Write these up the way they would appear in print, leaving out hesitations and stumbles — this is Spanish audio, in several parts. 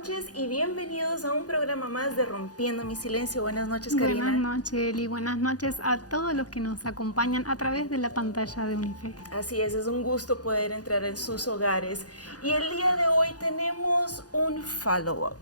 noches y bienvenidos a un programa más de Rompiendo mi Silencio. Buenas noches, Karina. Buenas noches, Eli. Buenas noches a todos los que nos acompañan a través de la pantalla de Unife. Así es un gusto poder entrar en sus hogares. Y el día de hoy tenemos un follow-up.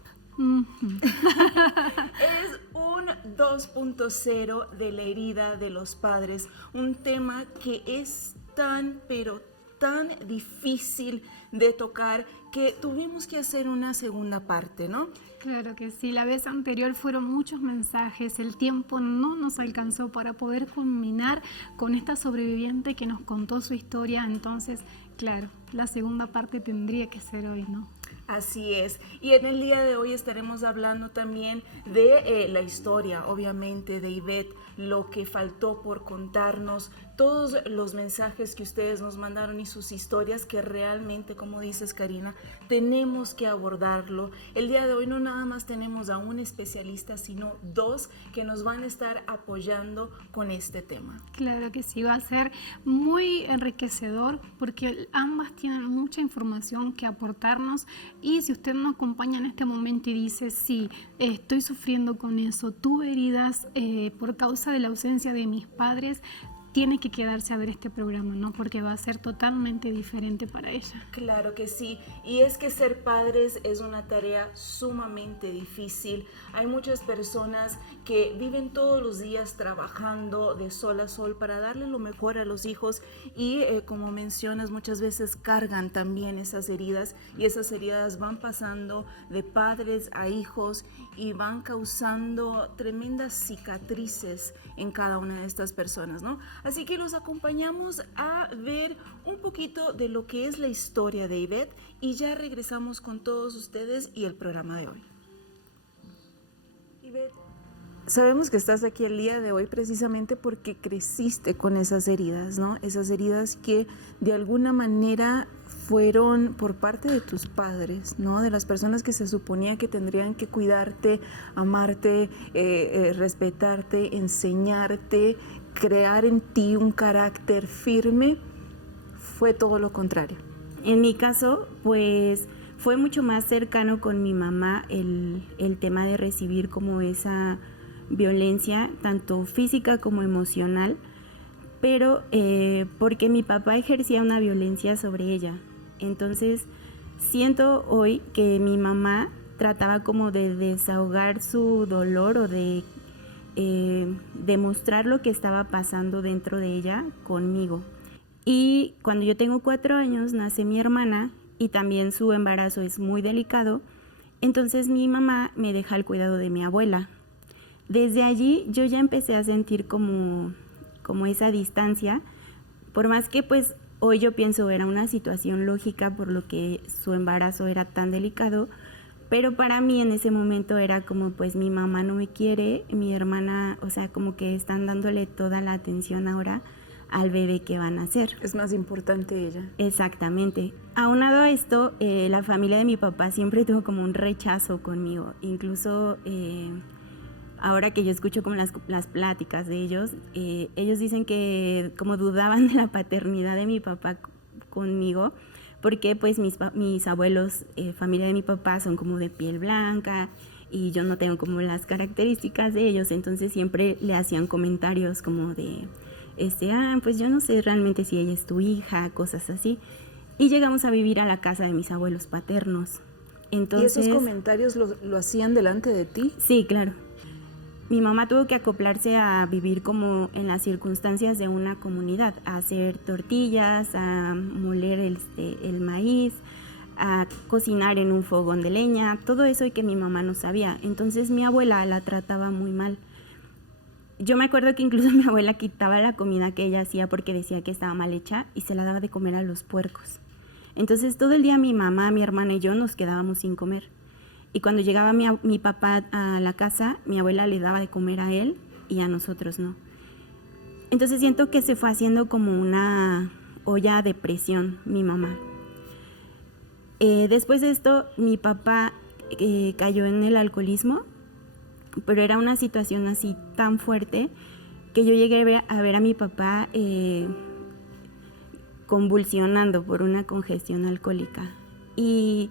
Es un 2.0 de la herida de los padres, un tema que es tan, pero tan difícil de tocar que tuvimos que hacer una segunda parte, ¿no? Claro que sí, la vez anterior fueron muchos mensajes, el tiempo no nos alcanzó para poder culminar con esta sobreviviente que nos contó su historia, entonces, claro, la segunda parte tendría que ser hoy, ¿no? Así es, y en el día de hoy estaremos hablando también de la historia, obviamente, de Ivette, lo que faltó por contarnos, todos los mensajes que ustedes nos mandaron y sus historias que realmente, como dices, Karina, tenemos que abordarlo. El día de hoy no nada más tenemos a un especialista, sino dos que nos van a estar apoyando con este tema. Claro que sí, va a ser muy enriquecedor porque ambas tienen mucha información que aportarnos. Y si usted nos acompaña en este momento y dice, sí, estoy sufriendo con eso, tuve heridas por causa de la ausencia de mis padres, tiene que quedarse a ver este programa, ¿no? Porque va a ser totalmente diferente para ella. Claro que sí, y es que ser padres es una tarea sumamente difícil. Hay muchas personas que viven todos los días trabajando de sol a sol para darle lo mejor a los hijos y como mencionas, muchas veces cargan también esas heridas y esas heridas van pasando de padres a hijos y van causando tremendas cicatrices en cada una de estas personas, ¿no? Así que los acompañamos a ver un poquito de lo que es la historia de Ivette y ya regresamos con todos ustedes y el programa de hoy. Ivette, sabemos que estás aquí el día de hoy precisamente porque creciste con esas heridas, ¿no? Esas heridas que de alguna manera fueron por parte de tus padres, ¿no? De las personas que se suponía que tendrían que cuidarte, amarte, respetarte, enseñarte, crear en ti un carácter firme, fue todo lo contrario. En mi caso, pues fue mucho más cercano con mi mamá el tema de recibir como esa violencia, tanto física como emocional, pero porque mi papá ejercía una violencia sobre ella. Entonces, siento hoy que mi mamá trataba como de desahogar su dolor o de demostrar lo que estaba pasando dentro de ella conmigo. Y cuando yo tengo 4 años nace mi hermana y también su embarazo es muy delicado, entonces mi mamá me deja al cuidado de mi abuela. Desde allí yo ya empecé a sentir como esa distancia, por más que pues hoy yo pienso era una situación lógica por lo que su embarazo era tan delicado, pero para mí en ese momento era como pues mi mamá no me quiere, mi hermana, o sea, como que están dándole toda la atención ahora al bebé que van a hacer. Es más importante ella. Exactamente. Aunado a esto, la familia de mi papá siempre tuvo como un rechazo conmigo, incluso ahora que yo escucho como las pláticas de ellos, ellos dicen que como dudaban de la paternidad de mi papá conmigo, porque pues mis abuelos, familia de mi papá, son como de piel blanca y yo no tengo como las características de ellos, entonces siempre le hacían comentarios como de, pues yo no sé realmente si ella es tu hija, cosas así. Y llegamos a vivir a la casa de mis abuelos paternos. Entonces, ¿y esos comentarios lo hacían delante de ti? Sí, claro. Mi mamá tuvo que acoplarse a vivir como en las circunstancias de una comunidad, a hacer tortillas, a moler el maíz, a cocinar en un fogón de leña, todo eso y que mi mamá no sabía. Entonces mi abuela la trataba muy mal. Yo me acuerdo que incluso mi abuela quitaba la comida que ella hacía porque decía que estaba mal hecha y se la daba de comer a los puercos. Entonces todo el día mi mamá, mi hermana y yo nos quedábamos sin comer. Y cuando llegaba mi papá a la casa, mi abuela le daba de comer a él y a nosotros no. Entonces siento que se fue haciendo como una olla de presión mi mamá. Después de esto, mi papá cayó en el alcoholismo, pero era una situación así tan fuerte que yo llegué a ver a mi papá convulsionando por una congestión alcohólica. Y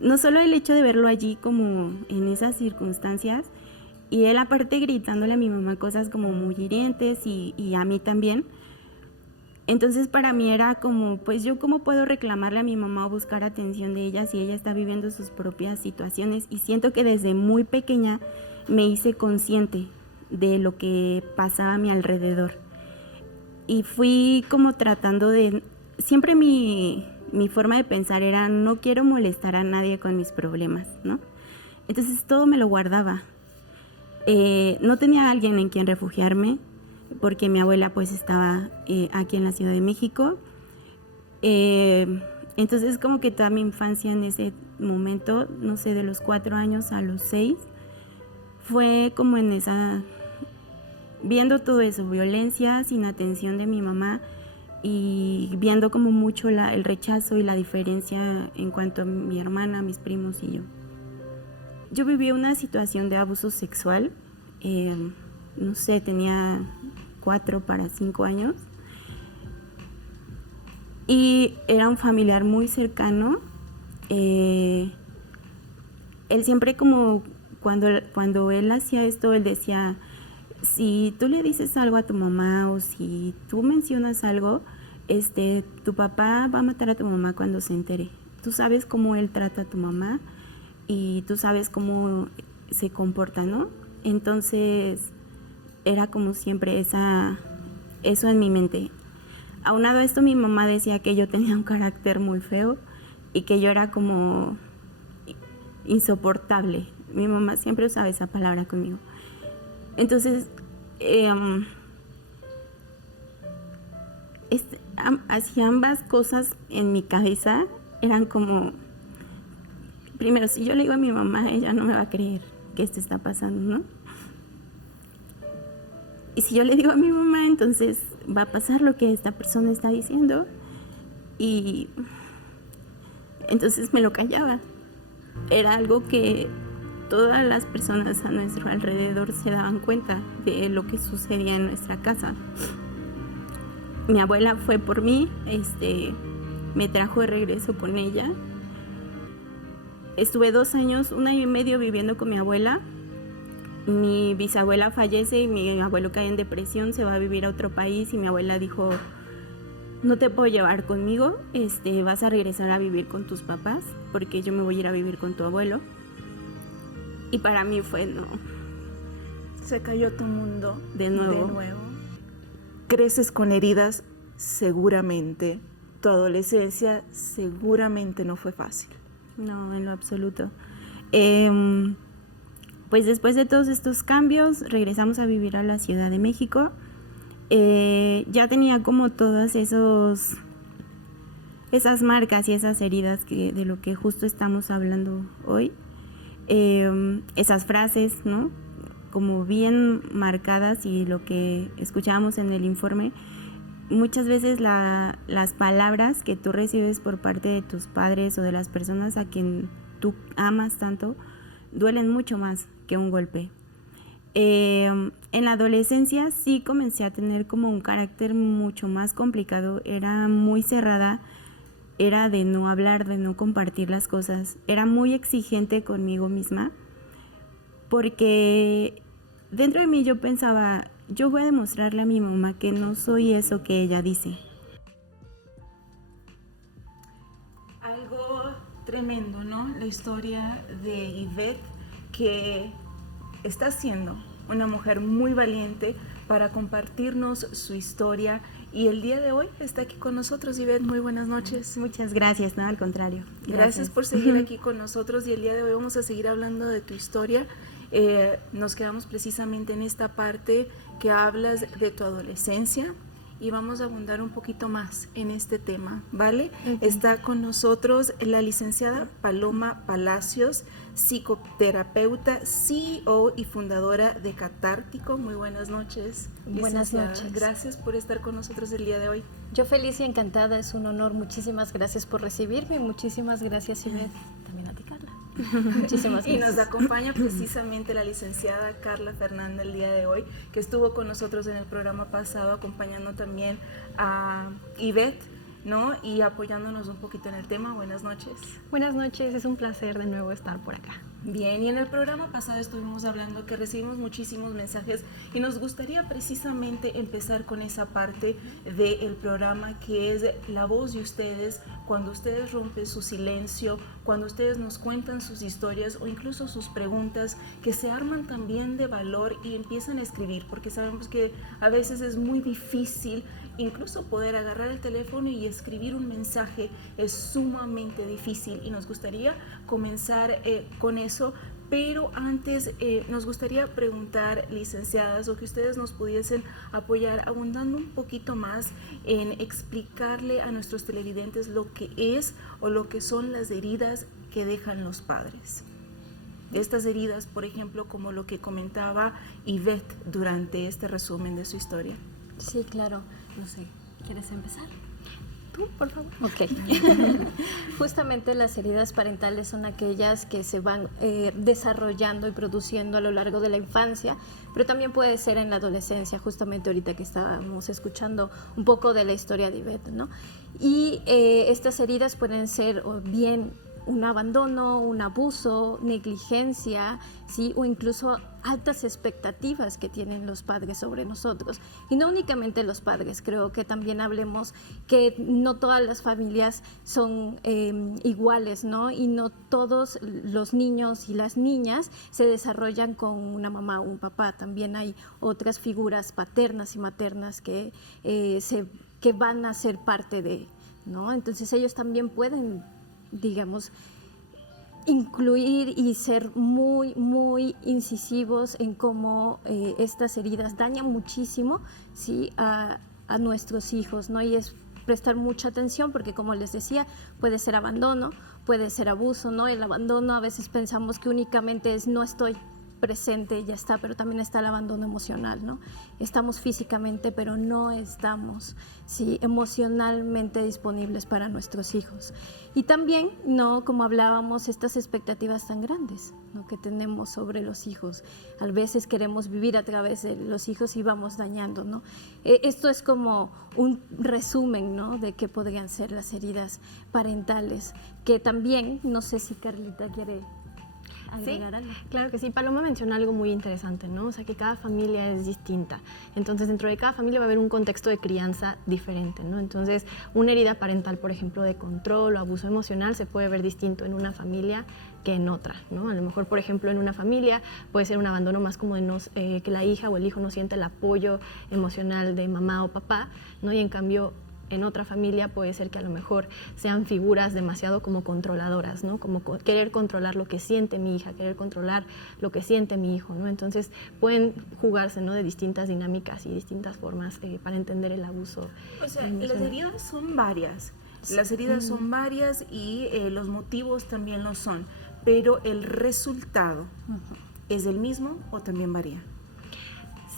no solo el hecho de verlo allí como en esas circunstancias, y él aparte gritándole a mi mamá cosas como muy hirientes y a mí también. Entonces para mí era como, pues yo cómo puedo reclamarle a mi mamá o buscar atención de ella si ella está viviendo sus propias situaciones. Y siento que desde muy pequeña me hice consciente de lo que pasaba a mi alrededor. Y fui como tratando de, siempre mi forma de pensar era no quiero molestar a nadie con mis problemas, ¿no? Entonces todo me lo guardaba. No tenía alguien en quien refugiarme, porque mi abuela pues estaba aquí en la Ciudad de México. Entonces como que toda mi infancia en ese momento, no sé, de los 4 años a los 6, fue como en esa, viendo todo eso, violencia, sin atención de mi mamá y viendo como mucho el rechazo y la diferencia en cuanto a mi hermana, mis primos y yo. Yo viví una situación de abuso sexual, no sé, tenía 4 para 5 años y era un familiar muy cercano. Él siempre como cuando él hacía esto, él decía, si tú le dices algo a tu mamá o si tú mencionas algo, tu papá va a matar a tu mamá cuando se entere. Tú sabes cómo él trata a tu mamá y tú sabes cómo se comporta, ¿no? Entonces era como siempre eso en mi mente. Aunado a esto, mi mamá decía que yo tenía un carácter muy feo y que yo era como insoportable. Mi mamá siempre usaba esa palabra conmigo. Entonces, hacia ambas cosas en mi cabeza eran como, primero, si yo le digo a mi mamá, ella no me va a creer que esto está pasando, ¿no? Y si yo le digo a mi mamá, entonces va a pasar lo que esta persona está diciendo. Y entonces me lo callaba. Era algo que todas las personas a nuestro alrededor se daban cuenta de lo que sucedía en nuestra casa. Mi abuela fue por mí, me trajo de regreso con ella. Estuve 2 años, 1 año y medio viviendo con mi abuela. Mi bisabuela fallece y mi abuelo cae en depresión, se va a vivir a otro país y mi abuela dijo, no te puedo llevar conmigo, vas a regresar a vivir con tus papás porque yo me voy a ir a vivir con tu abuelo. Y para mí fue no. Se cayó tu mundo de nuevo. Creces con heridas, seguramente. Tu adolescencia seguramente no fue fácil. No, en lo absoluto. Pues después de todos estos cambios, regresamos a vivir a la Ciudad de México. Ya tenía como todas esas marcas y esas heridas de lo que justo estamos hablando hoy. Esas frases, ¿no? Como bien marcadas, y lo que escuchábamos en el informe, muchas veces las palabras que tú recibes por parte de tus padres o de las personas a quien tú amas tanto, duelen mucho más que un golpe. En la adolescencia sí comencé a tener como un carácter mucho más complicado, era muy cerrada, era de no hablar, de no compartir las cosas, era muy exigente conmigo misma, porque dentro de mí yo pensaba, yo voy a demostrarle a mi mamá que no soy eso que ella dice. Algo tremendo, ¿no? La historia de Ivette, que está siendo una mujer muy valiente para compartirnos su historia, y el día de hoy está aquí con nosotros. Ivette, muy buenas noches. Muchas gracias, no, al contrario. Gracias por seguir aquí con nosotros, y el día de hoy vamos a seguir hablando de tu historia. Nos quedamos precisamente en esta parte que hablas de tu adolescencia y vamos a abundar un poquito más en este tema, ¿vale? Uh-huh. Está con nosotros la licenciada Paloma Palacios, psicoterapeuta, CEO y fundadora de Catártico. Muy buenas noches. Buenas noches. Gracias por estar con nosotros el día de hoy. Yo feliz y encantada, es un honor. Muchísimas gracias por recibirme. Muchísimas gracias, Ivette. También a ti, Carla. Muchísimas gracias. Y nos acompaña precisamente la licenciada Carla Fernanda el día de hoy, que estuvo con nosotros en el programa pasado acompañando también a Ivette. ¿no? Y apoyándonos un poquito en el tema. Buenas noches. Buenas noches, es un placer de nuevo estar por acá. Bien, y en el programa pasado estuvimos hablando que recibimos muchísimos mensajes y nos gustaría precisamente empezar con esa parte del programa que es la voz de ustedes, cuando ustedes rompen su silencio, cuando ustedes nos cuentan sus historias o incluso sus preguntas, que se arman también de valor y empiezan a escribir, porque sabemos que a veces es muy difícil incluso poder agarrar el teléfono y escribir un mensaje, es sumamente difícil y nos gustaría comenzar con eso, pero antes nos gustaría preguntar, licenciadas, o que ustedes nos pudiesen apoyar abundando un poquito más en explicarle a nuestros televidentes lo que es o lo que son las heridas que dejan los padres. Estas heridas, por ejemplo, como lo que comentaba Ivette durante este resumen de su historia. Sí, claro. No sé, ¿quieres empezar? Tú, por favor. Ok. Justamente las heridas parentales son aquellas que se van desarrollando y produciendo a lo largo de la infancia, pero también puede ser en la adolescencia, justamente ahorita que estábamos escuchando un poco de la historia de Ivette, ¿no? Y estas heridas pueden ser o bien un abandono, un abuso, negligencia, ¿sí? O incluso altas expectativas que tienen los padres sobre nosotros. Y no únicamente los padres, creo que también hablemos que no todas las familias son iguales, ¿no? Y no todos los niños y las niñas se desarrollan con una mamá o un papá. También hay otras figuras paternas y maternas que van a ser parte de, ¿no? Entonces ellos también pueden, digamos, incluir y ser muy, muy incisivos en cómo estas heridas dañan muchísimo, ¿sí? a nuestros hijos, ¿no? Y es prestar mucha atención porque, como les decía, puede ser abandono, puede ser abuso, ¿no? El abandono a veces pensamos que únicamente es no estoy presente, ya está, pero también está el abandono emocional, ¿no? Estamos físicamente, pero no estamos, ¿sí? emocionalmente disponibles para nuestros hijos. Y también, ¿no? Como hablábamos, estas expectativas tan grandes, ¿no? que tenemos sobre los hijos. A veces queremos vivir a través de los hijos y vamos dañando, ¿no? Esto es como un resumen, ¿no? de qué podrían ser las heridas parentales, que también, no sé si Carlita quiere agregar algo. Claro que sí. Paloma menciona algo muy interesante, ¿no? O sea, que cada familia es distinta. Entonces, dentro de cada familia va a haber un contexto de crianza diferente, ¿no? Entonces, una herida parental, por ejemplo, de control o abuso emocional se puede ver distinto en una familia que en otra, ¿no? A lo mejor, por ejemplo, en una familia puede ser un abandono más como de que la hija o el hijo no siente el apoyo emocional de mamá o papá, ¿no? Y en cambio, en otra familia puede ser que a lo mejor sean figuras demasiado como controladoras, ¿no? Como querer controlar lo que siente mi hija, querer controlar lo que siente mi hijo, ¿no? Entonces pueden jugarse, ¿no? de distintas dinámicas y distintas formas para entender el abuso. O sea, las heridas son varias. Las heridas son varias y los motivos también lo son, pero el resultado ¿es el mismo o también varía?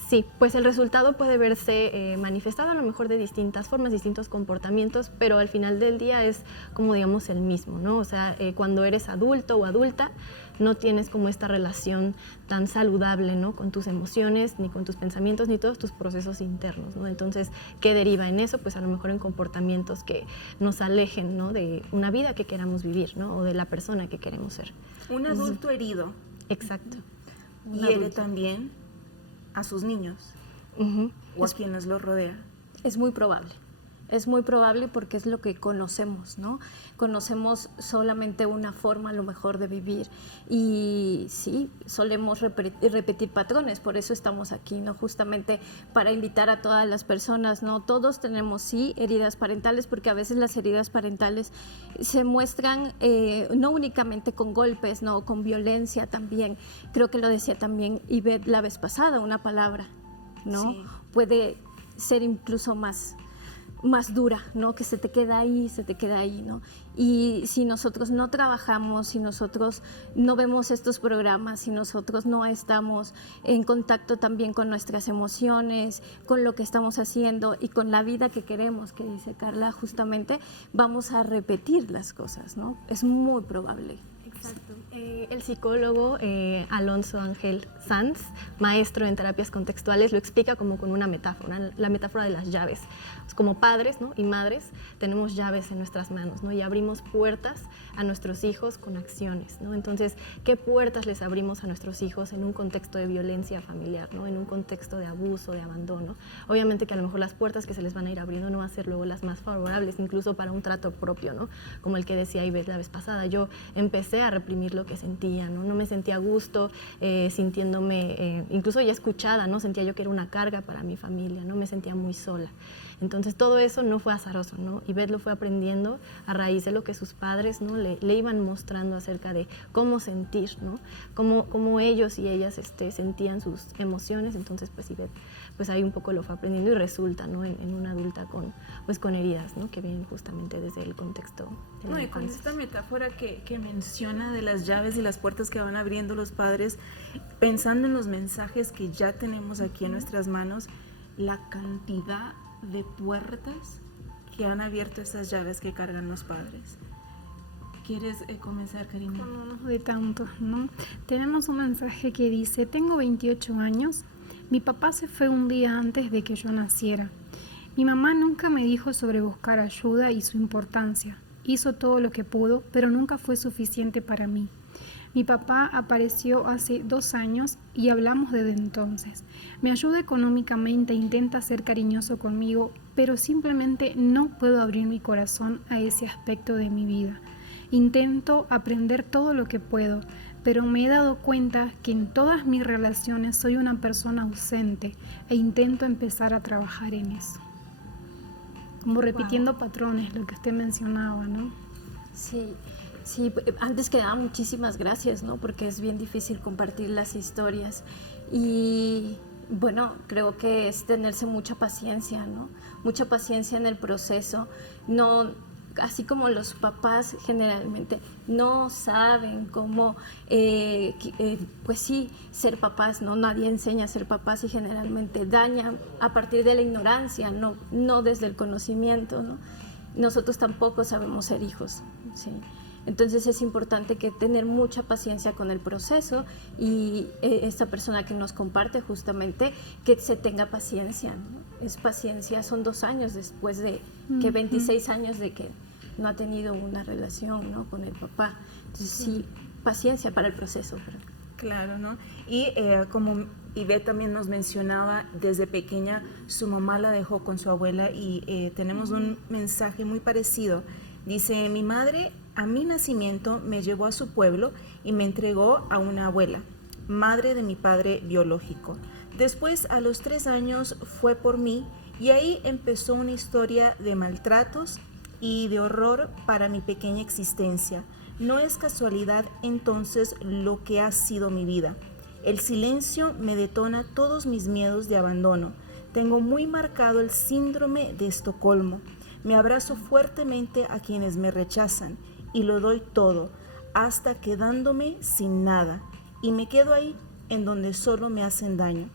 Sí, pues el resultado puede verse manifestado a lo mejor de distintas formas, distintos comportamientos, pero al final del día es como digamos el mismo, ¿no? O sea, cuando eres adulto o adulta no tienes como esta relación tan saludable, ¿no? con tus emociones, ni con tus pensamientos, ni todos tus procesos internos, ¿no? Entonces, ¿qué deriva en eso? Pues a lo mejor en comportamientos que nos alejen, ¿no? de una vida que queramos vivir, ¿no? o de la persona que queremos ser. Un adulto herido. Exacto. Hiere también a sus niños o a quienes los rodea. Es muy probable porque es lo que conocemos, ¿no? Conocemos solamente una forma a lo mejor de vivir y sí, solemos repetir patrones, por eso estamos aquí, ¿no? Justamente para invitar a todas las personas, ¿no? Todos tenemos, sí, heridas parentales, porque a veces las heridas parentales se muestran no únicamente con golpes, ¿no? Con violencia también. Creo que lo decía también Ivette la vez pasada, una palabra, ¿no? Sí. Puede ser incluso más dura, ¿no? Que se te queda ahí, ¿no? Y si nosotros no trabajamos, si nosotros no vemos estos programas, si nosotros no estamos en contacto también con nuestras emociones, con lo que estamos haciendo y con la vida que queremos, que dice Carla, justamente vamos a repetir las cosas, ¿no? Es muy probable. Exacto. El psicólogo Alonso Ángel Sanz, maestro en terapias contextuales, lo explica como con una metáfora, la metáfora de las llaves. Pues como padres, ¿no?, y madres tenemos llaves en nuestras manos, ¿no?, y abrimos puertas a nuestros hijos con acciones, ¿no? Entonces, ¿qué puertas les abrimos a nuestros hijos en un contexto de violencia familiar, ¿no?, en un contexto de abuso, de abandono? Obviamente que a lo mejor las puertas que se les van a ir abriendo no van a ser luego las más favorables, incluso para un trato propio, ¿no? Como el que decía Ivette la vez pasada. Yo empecé a reprimir lo que sentía, ¿no? No me sentía a gusto, sintiéndome incluso ya escuchada, ¿no? Sentía yo que era una carga para mi familia, ¿no? Me sentía muy sola. Entonces todo eso no fue azaroso, ¿no? Ivette lo fue aprendiendo a raíz de lo que sus padres, ¿no?, le iban mostrando acerca de cómo sentir, ¿no? Cómo ellos y ellas sentían sus emociones. Entonces pues Ivette pues ahí un poco lo fue aprendiendo y resulta, ¿no?, en una adulta con heridas, ¿no?, que vienen justamente desde el contexto de la No, y con infancia. esta metáfora que menciona de las llaves y las puertas que van abriendo los padres, pensando en los mensajes que ya tenemos aquí en nuestras manos, la cantidad de puertas que han abierto esas llaves que cargan los padres. ¿Quieres comenzar, Karina? No de tanto, ¿no? Tenemos un mensaje que dice: tengo 28 años, mi papá se fue un día antes de que yo naciera. Mi mamá nunca me dijo sobre buscar ayuda y su importancia. Hizo todo lo que pudo, pero nunca fue suficiente para mí. Mi papá apareció hace 2 años y hablamos desde entonces. Me ayuda económicamente e intenta ser cariñoso conmigo, pero simplemente no puedo abrir mi corazón a ese aspecto de mi vida. Intento aprender todo lo que puedo, pero me he dado cuenta que en todas mis relaciones soy una persona ausente e intento empezar a trabajar en eso. Como repitiendo patrones, lo que usted mencionaba, ¿no? Sí, sí, antes que nada muchísimas gracias, ¿no? Porque es bien difícil compartir las historias y bueno, creo que es tenerse mucha paciencia, ¿no? Mucha paciencia en el proceso, no, así como los papás generalmente no saben cómo, pues sí, ser papás, ¿no? Nadie enseña a ser papás y generalmente dañan a partir de la ignorancia, no desde el conocimiento, ¿no? Nosotros tampoco sabemos ser hijos, ¿sí? Entonces es importante que tener mucha paciencia con el proceso y esta persona que nos comparte justamente que se tenga paciencia, ¿no? Es paciencia, son 2 años después de que 26 años de que no ha tenido una relación, ¿no?, con el papá. Entonces sí, paciencia para el proceso. Claro, ¿no? Y como Ivette también nos mencionaba, desde pequeña su mamá la dejó con su abuela y tenemos un mensaje muy parecido. Dice: mi madre a mi nacimiento me llevó a su pueblo y me entregó a una abuela, madre de mi padre biológico. Después, a los 3 años, fue por mí y ahí empezó una historia de maltratos y de horror para mi pequeña existencia. No es casualidad entonces lo que ha sido mi vida. El silencio me detona todos mis miedos de abandono. Tengo muy marcado el síndrome de Estocolmo. Me abrazo fuertemente a quienes me rechazan y lo doy todo, hasta quedándome sin nada. Y me quedo ahí, en donde solo me hacen daño.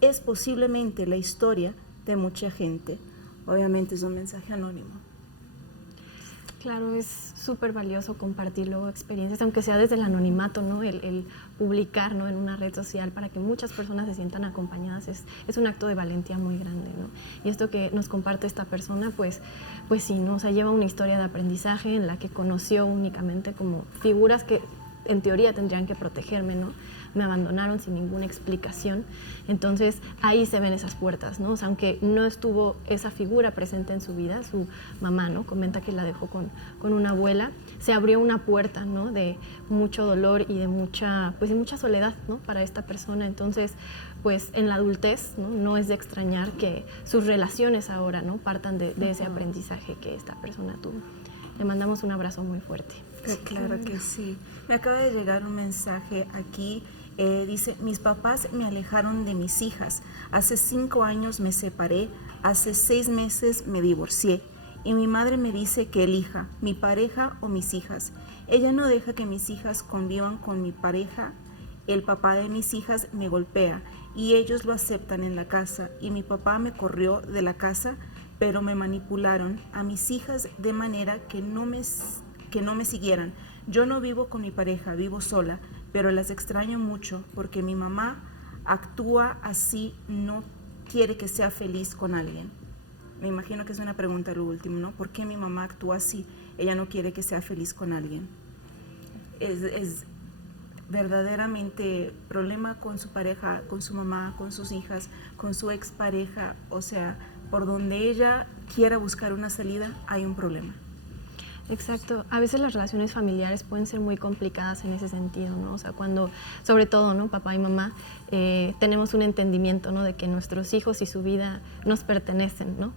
Es posiblemente la historia de mucha gente. Obviamente es un mensaje anónimo. Claro, es súper valioso compartir luego experiencias, aunque sea desde el anonimato, ¿no? El publicar, ¿no?, en una red social para que muchas personas se sientan acompañadas es un acto de valentía muy grande, ¿no? Y esto que nos comparte esta persona, pues sí, ¿no? O sea, lleva una historia de aprendizaje en la que conoció únicamente como figuras que en teoría tendrían que protegerme, ¿no? Me abandonaron sin ninguna explicación. Entonces ahí se ven esas puertas, ¿no? O sea, aunque no estuvo esa figura presente en su vida, su mamá, ¿no?, comenta que la dejó con una abuela, se abrió una puerta, ¿no?, de mucho dolor y de mucha soledad, ¿no?, para esta persona. Entonces, pues en la adultez, ¿no?, no es de extrañar que sus relaciones ahora, ¿no?, partan de ese aprendizaje que esta persona tuvo. Le mandamos un abrazo muy fuerte. Claro que sí. Me acaba de llegar un mensaje aquí. Dice: mis papás me alejaron de mis hijas. Hace 5 años me separé. Hace 6 meses me divorcié. Y mi madre me dice que elija mi pareja o mis hijas. Ella no deja que mis hijas convivan con mi pareja. El papá de mis hijas me golpea y ellos lo aceptan en la casa. Y mi papá me corrió de la casa, pero me manipularon a mis hijas de manera que no me que no me siguieran. Yo no vivo con mi pareja, vivo sola, pero las extraño mucho porque mi mamá actúa así, no quiere que sea feliz con alguien. Me imagino que es una pregunta lo último, ¿no? ¿Por qué mi mamá actúa así? Ella no quiere que sea feliz con alguien. Es verdaderamente problema con su pareja, con su mamá, con sus hijas, con su expareja. O sea, por donde ella quiera buscar una salida, hay un problema. Exacto. A veces las relaciones familiares pueden ser muy complicadas en ese sentido, ¿no? O sea, cuando, sobre todo, ¿no? Papá y mamá, tenemos un entendimiento, ¿no? De que nuestros hijos y su vida nos pertenecen, ¿no?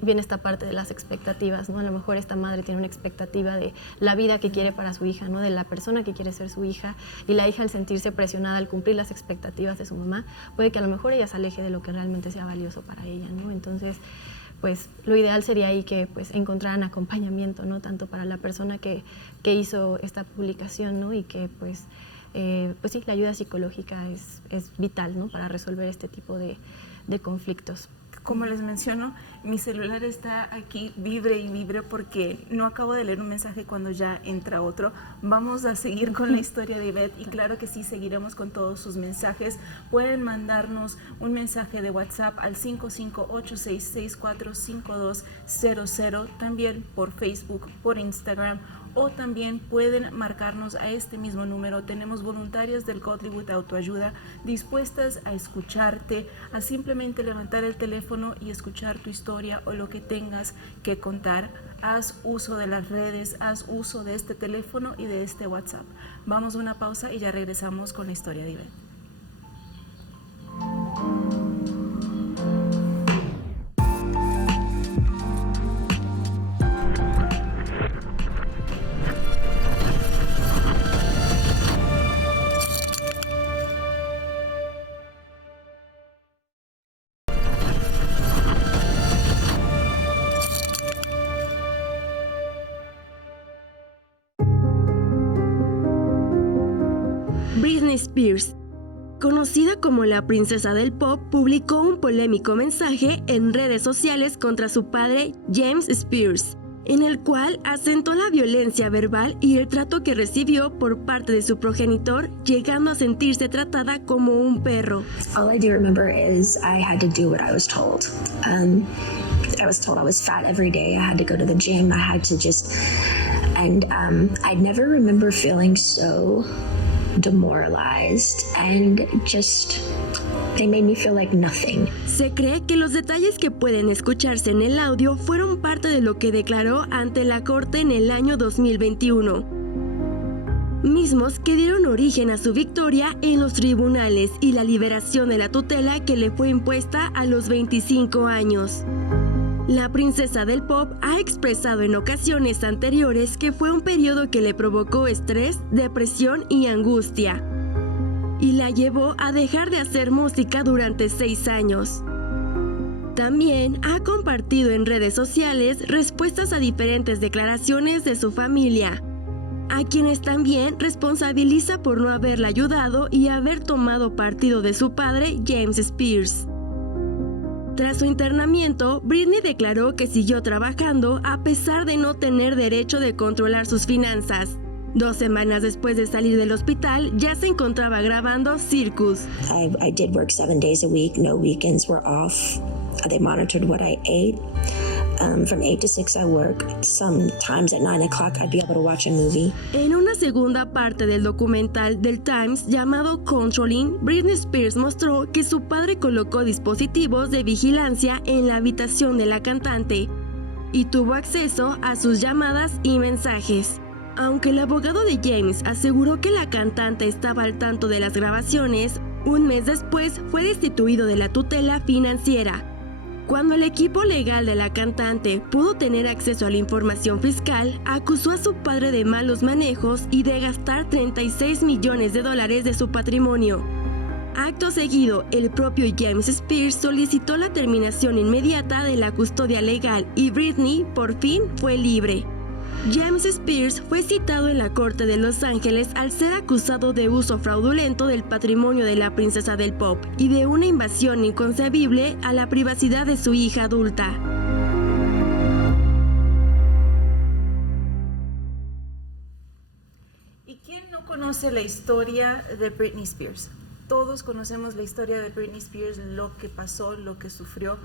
Viene esta parte de las expectativas, ¿no? A lo mejor esta madre tiene una expectativa de la vida que quiere para su hija, ¿no? De la persona que quiere ser su hija, y la hija, al sentirse presionada al cumplir las expectativas de su mamá, puede que a lo mejor ella se aleje de lo que realmente sea valioso para ella, ¿no? Entonces, pues lo ideal sería ahí que pues encontraran acompañamiento, ¿no? Tanto para la persona que hizo esta publicación, ¿no? Y que pues sí, la ayuda psicológica es vital, ¿no? Para resolver este tipo de conflictos. Como les menciono, mi celular está aquí, vibre y vibre, porque no acabo de leer un mensaje cuando ya entra otro. Vamos a seguir con la historia de Ivette, y claro que sí, seguiremos con todos sus mensajes. Pueden mandarnos un mensaje de WhatsApp al 55866452200, también por Facebook, por Instagram, o también pueden marcarnos a este mismo número. Tenemos voluntarias del Godlywood Autoayuda dispuestas a escucharte, a simplemente levantar el teléfono y escuchar tu historia o lo que tengas que contar. Haz uso de las redes, haz uso de este teléfono y de este WhatsApp. Vamos a una pausa y ya regresamos con la historia de Ivette. Britney Spears, conocida como la princesa del pop, publicó un polémico mensaje en redes sociales contra su padre, James Spears, en el cual asentó la violencia verbal y el trato que recibió por parte de su progenitor, llegando a sentirse tratada como un perro. All I do remember is I had to do what I was told. I was told I was fat every day. I had to go to the gym. I had to just... And I never remember feeling so demoralized and just they made me feel like nothing. Se cree que los detalles que pueden escucharse en el audio fueron parte de lo que declaró ante la corte en el año 2021, mismos que dieron origen a su victoria en los tribunales y la liberación de la tutela que le fue impuesta a los 25 años. La princesa del pop ha expresado en ocasiones anteriores que fue un periodo que le provocó estrés, depresión y angustia, y la llevó a dejar de hacer música durante 6 años. También ha compartido en redes sociales respuestas a diferentes declaraciones de su familia, a quienes también responsabiliza por no haberla ayudado y haber tomado partido de su padre, James Spears. Tras su internamiento, Britney declaró que siguió trabajando a pesar de no tener derecho de controlar sus finanzas. 2 semanas después de salir del hospital, ya se encontraba grabando Circus. I did work 7 days a week. No weekends were off. They monitored what I ate. From 8 to 6 I work. Sometimes at 9 o'clock I'd be able to watch a movie. En una segunda parte del documental del Times llamado Controlling, Britney Spears mostró que su padre colocó dispositivos de vigilancia en la habitación de la cantante y tuvo acceso a sus llamadas y mensajes. Aunque el abogado de James aseguró que la cantante estaba al tanto de las grabaciones, un mes después fue destituido de la tutela financiera. Cuando el equipo legal de la cantante pudo tener acceso a la información fiscal, acusó a su padre de malos manejos y de gastar $36 millones de su patrimonio. Acto seguido, el propio James Spears solicitó la terminación inmediata de la custodia legal y Britney, por fin, fue libre. James Spears fue citado en la corte de Los Ángeles al ser acusado de uso fraudulento del patrimonio de la princesa del pop y de una invasión inconcebible a la privacidad de su hija adulta. conoce la historia de Britney Spears. Todos conocemos la historia de Britney Spears, lo que pasó, lo que sufrió,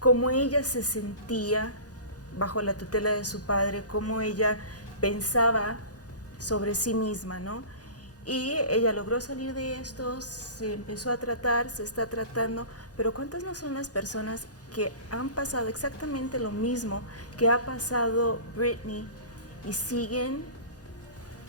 cómo ella se sentía bajo la tutela de su padre, cómo ella pensaba sobre sí misma, ¿no? Y ella logró salir de esto, se empezó a tratar, se está tratando, pero ¿cuántas no son las personas que han pasado exactamente lo mismo que ha pasado Britney y siguen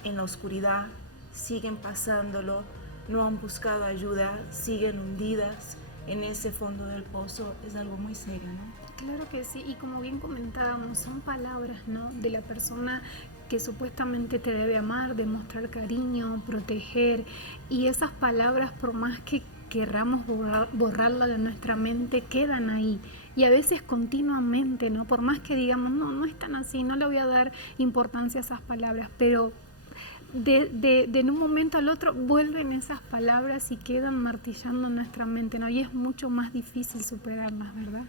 en la oscuridad, siguen pasándolo, no han buscado ayuda, siguen hundidas en ese fondo del pozo? Es algo muy serio, ¿no? Claro que sí, y como bien comentábamos, son palabras, ¿no?, de la persona que supuestamente te debe amar, demostrar cariño, proteger, y esas palabras, por más que querramos borrarlas de nuestra mente, quedan ahí, y a veces continuamente, ¿no? Por más que digamos, no es tan así, no le voy a dar importancia a esas palabras, pero de un momento al otro vuelven esas palabras y quedan martillando en nuestra mente, ¿no? Y es mucho más difícil superarlas, ¿verdad?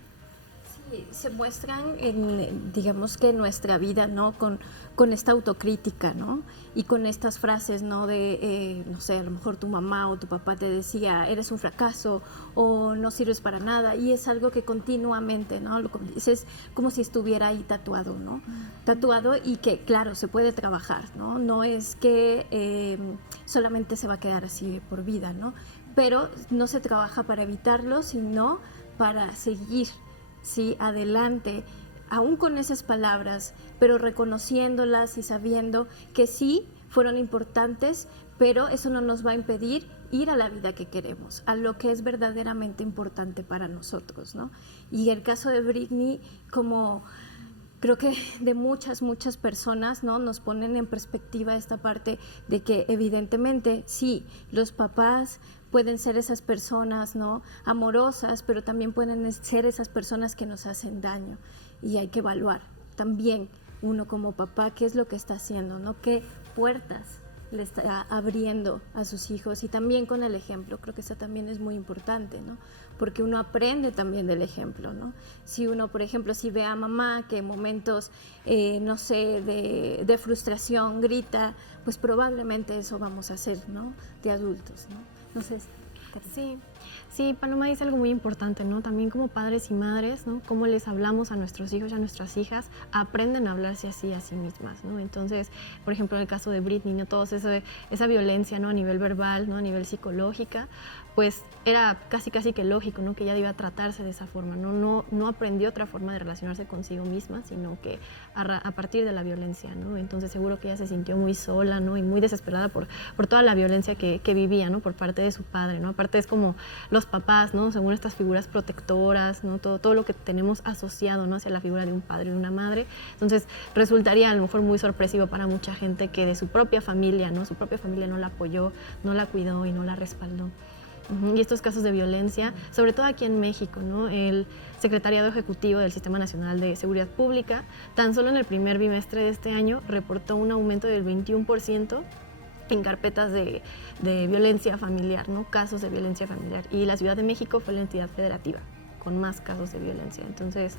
Sí, se muestran en, digamos que en nuestra vida, ¿no? Con esta autocrítica, ¿no? Y con estas frases, ¿no? De, no sé, a lo mejor tu mamá o tu papá te decía, eres un fracaso o no sirves para nada, y es algo que continuamente, ¿no? Es como si estuviera ahí tatuado, ¿no? Tatuado, y que, claro, se puede trabajar, ¿no? No es que solamente se va a quedar así por vida, ¿no? Pero no se trabaja para evitarlo, sino para seguir, sí, adelante, aún con esas palabras, pero reconociéndolas y sabiendo que sí fueron importantes, pero eso no nos va a impedir ir a la vida que queremos, a lo que es verdaderamente importante para nosotros, ¿no? Y el caso de Britney, como creo que de muchas personas, ¿no?, nos ponen en perspectiva esta parte de que evidentemente sí, los papás pueden ser esas personas, ¿no?, amorosas, pero también pueden ser esas personas que nos hacen daño, y hay que evaluar también uno como papá qué es lo que está haciendo, ¿no?, qué puertas le está abriendo a sus hijos, y también con el ejemplo. Creo que eso también es muy importante, ¿no?, porque uno aprende también del ejemplo, ¿no? Si uno, por ejemplo, si ve a mamá que en momentos, no sé, de frustración grita, pues probablemente eso vamos a hacer, ¿no?, de adultos, ¿no? No sé. Sí, Paloma dice algo muy importante, ¿no? También como padres y madres, ¿no? Cómo les hablamos a nuestros hijos y a nuestras hijas, aprenden a hablarse así a sí mismas, ¿no? Entonces, por ejemplo, en el caso de Britney, ¿no?, toda esa violencia, ¿no?, a nivel verbal, ¿no?, a nivel psicológica, pues era casi que lógico, ¿no?, que ella iba a tratarse de esa forma, ¿no? No aprendió otra forma de relacionarse consigo misma, sino que a partir de la violencia, ¿no? Entonces seguro que ella se sintió muy sola, ¿no?, y muy desesperada por toda la violencia que vivía, ¿no?, por parte de su padre, ¿no? Aparte es como los papás, ¿no?, según estas figuras protectoras, ¿no?, todo lo que tenemos asociado, ¿no?, hacia la figura de un padre y de una madre. Entonces resultaría a lo mejor muy sorpresivo para mucha gente que de su propia familia, ¿no?, su propia familia no la apoyó, no la cuidó y no la respaldó. Y estos casos de violencia, sobre todo aquí en México, ¿no?, el Secretariado Ejecutivo del Sistema Nacional de Seguridad Pública, tan solo en el primer bimestre de este año reportó un aumento del 21% en carpetas de violencia familiar, ¿no?, casos de violencia familiar. Y la Ciudad de México fue la entidad federativa con más casos de violencia. Entonces,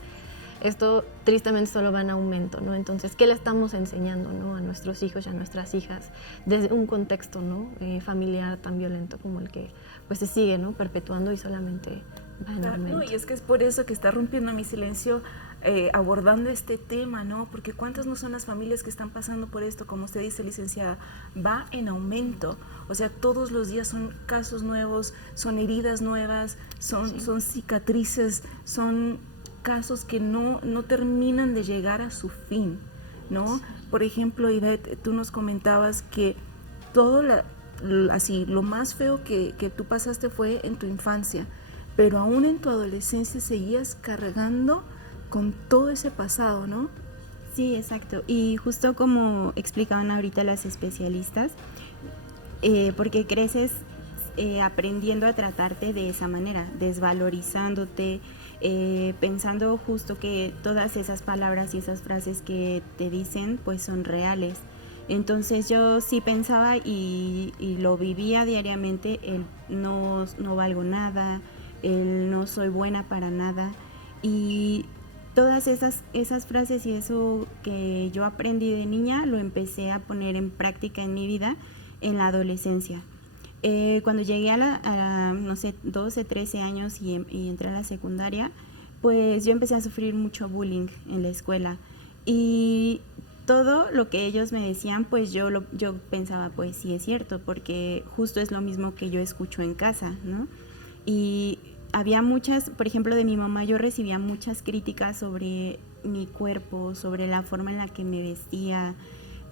esto tristemente solo va en aumento, ¿no? Entonces, ¿qué le estamos enseñando, ¿no?, a nuestros hijos y a nuestras hijas desde un contexto, ¿no?, familiar tan violento como el que pues se sigue, ¿no?, perpetuando y solamente va en aumento? No, y es que es por eso que está rompiendo mi silencio abordando este tema, ¿no? Porque ¿cuántas no son las familias que están pasando por esto? Como usted dice, licenciada, va en aumento. O sea, todos los días son casos nuevos, son heridas nuevas, son cicatrices, son casos que no terminan de llegar a su fin, ¿no? Sí. Por ejemplo, Ivette, tú nos comentabas que todo así, lo más feo que tú pasaste fue en tu infancia, pero aún en tu adolescencia seguías cargando con todo ese pasado, ¿no? Sí, exacto. Y justo como explicaban ahorita las especialistas, porque creces aprendiendo a tratarte de esa manera, desvalorizándote, pensando justo que todas esas palabras y esas frases que te dicen pues son reales. Entonces yo sí pensaba y lo vivía diariamente, el no valgo nada, el no soy buena para nada, y todas esas frases y eso que yo aprendí de niña lo empecé a poner en práctica en mi vida, en la adolescencia. Cuando llegué no sé, 12, 13 años y entré a la secundaria, pues yo empecé a sufrir mucho bullying en la escuela. Y todo lo que ellos me decían, pues yo pensaba, pues sí es cierto, porque justo es lo mismo que yo escucho en casa, ¿no? Y había muchas, por ejemplo, de mi mamá, yo recibía muchas críticas sobre mi cuerpo, sobre la forma en la que me vestía.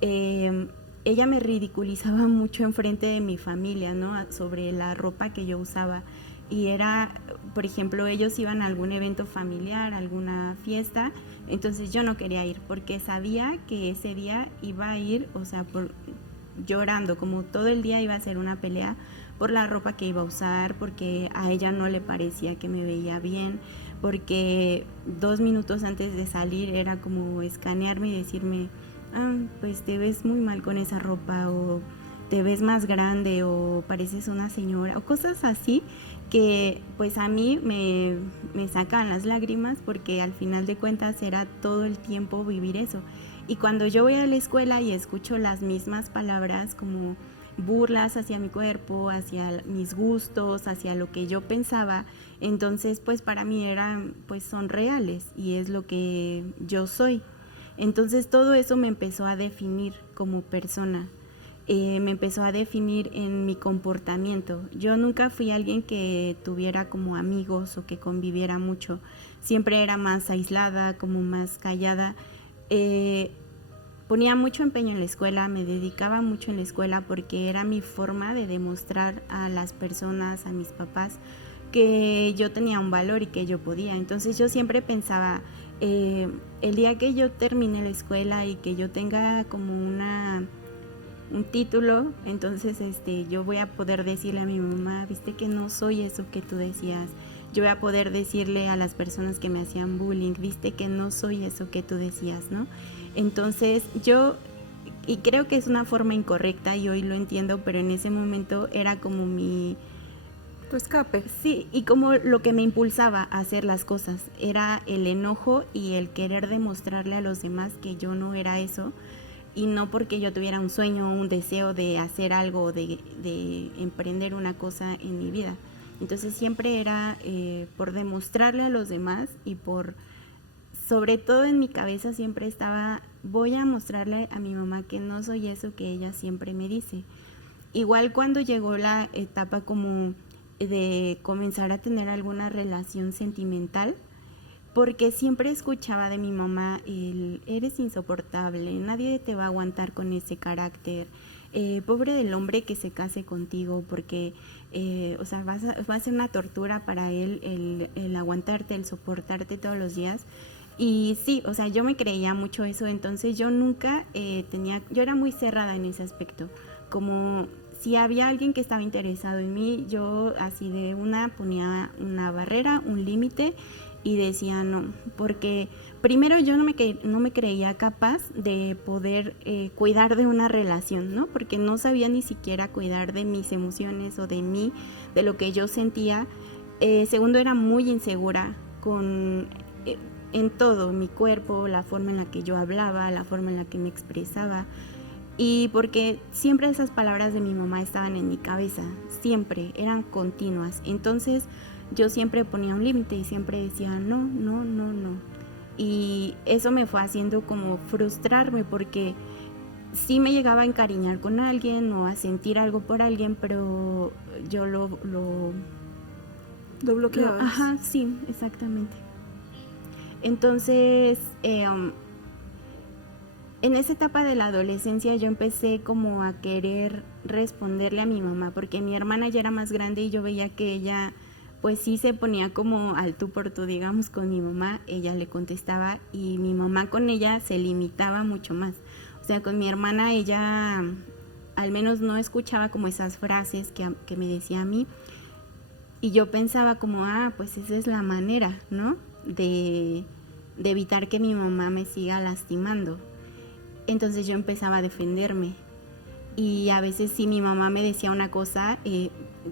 Ella me ridiculizaba mucho enfrente de mi familia, ¿no? Sobre la ropa que yo usaba. Y era, por ejemplo, ellos iban a algún evento familiar, alguna fiesta, entonces yo no quería ir porque sabía que ese día iba a ir, o sea, llorando, como todo el día iba a ser una pelea por la ropa que iba a usar, porque a ella no le parecía que me veía bien, porque 2 minutos antes de salir era como escanearme y decirme, pues te ves muy mal con esa ropa, o te ves más grande, o pareces una señora, o cosas así que pues a mí me sacan las lágrimas, porque al final de cuentas era todo el tiempo vivir eso. Y cuando yo voy a la escuela y escucho las mismas palabras como burlas hacia mi cuerpo, hacia mis gustos, hacia lo que yo pensaba, entonces pues para mí pues son reales y es lo que yo soy. Entonces todo eso me empezó a definir como persona. Me empezó a definir en mi comportamiento. Yo nunca fui alguien que tuviera como amigos o que conviviera mucho. Siempre era más aislada, como más callada. Ponía mucho empeño en la escuela, me dedicaba mucho en la escuela porque era mi forma de demostrar a las personas, a mis papás, que yo tenía un valor y que yo podía. Entonces yo siempre pensaba, el día que yo termine la escuela y que yo tenga como un título, entonces yo voy a poder decirle a mi mamá, viste que no soy eso que tú decías. Yo voy a poder decirle a las personas que me hacían bullying, viste que no soy eso que tú decías, ¿no? Entonces y creo que es una forma incorrecta y hoy lo entiendo, pero en ese momento era como tu escape. Sí, y como lo que me impulsaba a hacer las cosas era el enojo y el querer demostrarle a los demás que yo no era eso, y no porque yo tuviera un sueño, un deseo de hacer algo, de emprender una cosa en mi vida. Entonces siempre era por demostrarle a los demás y sobre todo en mi cabeza siempre estaba, voy a mostrarle a mi mamá que no soy eso que ella siempre me dice. Igual cuando llegó la etapa como de comenzar a tener alguna relación sentimental, porque siempre escuchaba de mi mamá, eres insoportable, nadie te va a aguantar con ese carácter, pobre del hombre que se case contigo, porque o sea, va a ser una tortura para él el aguantarte, el soportarte todos los días. Y sí, o sea, yo me creía mucho eso, entonces yo nunca yo era muy cerrada en ese aspecto, como si había alguien que estaba interesado en mí, yo así de una ponía una barrera, un límite, y decía no, porque primero yo no me creía capaz de poder cuidar de una relación, ¿no? Porque no sabía ni siquiera cuidar de mis emociones o de mí, de lo que yo sentía. Segundo, era muy insegura en todo, mi cuerpo, la forma en la que yo hablaba, la forma en la que me expresaba. Y porque siempre esas palabras de mi mamá estaban en mi cabeza, siempre, eran continuas. Entonces yo siempre ponía un límite y siempre decía no, no, no, no. Y eso me fue haciendo como frustrarme, porque sí me llegaba a encariñar con alguien o a sentir algo por alguien, pero yo lo bloqueabas. Ajá, sí, exactamente. Entonces, en esa etapa de la adolescencia yo empecé como a querer responderle a mi mamá, porque mi hermana ya era más grande y yo veía que ella pues sí se ponía como al tú por tú, digamos, con mi mamá. Ella le contestaba y mi mamá con ella se limitaba mucho más. O sea, con mi hermana ella al menos no escuchaba como esas frases que me decía a mí, y yo pensaba como, pues esa es la manera, ¿no? De evitar que mi mamá me siga lastimando. Entonces yo empezaba a defenderme, y a veces si mi mamá me decía una cosa,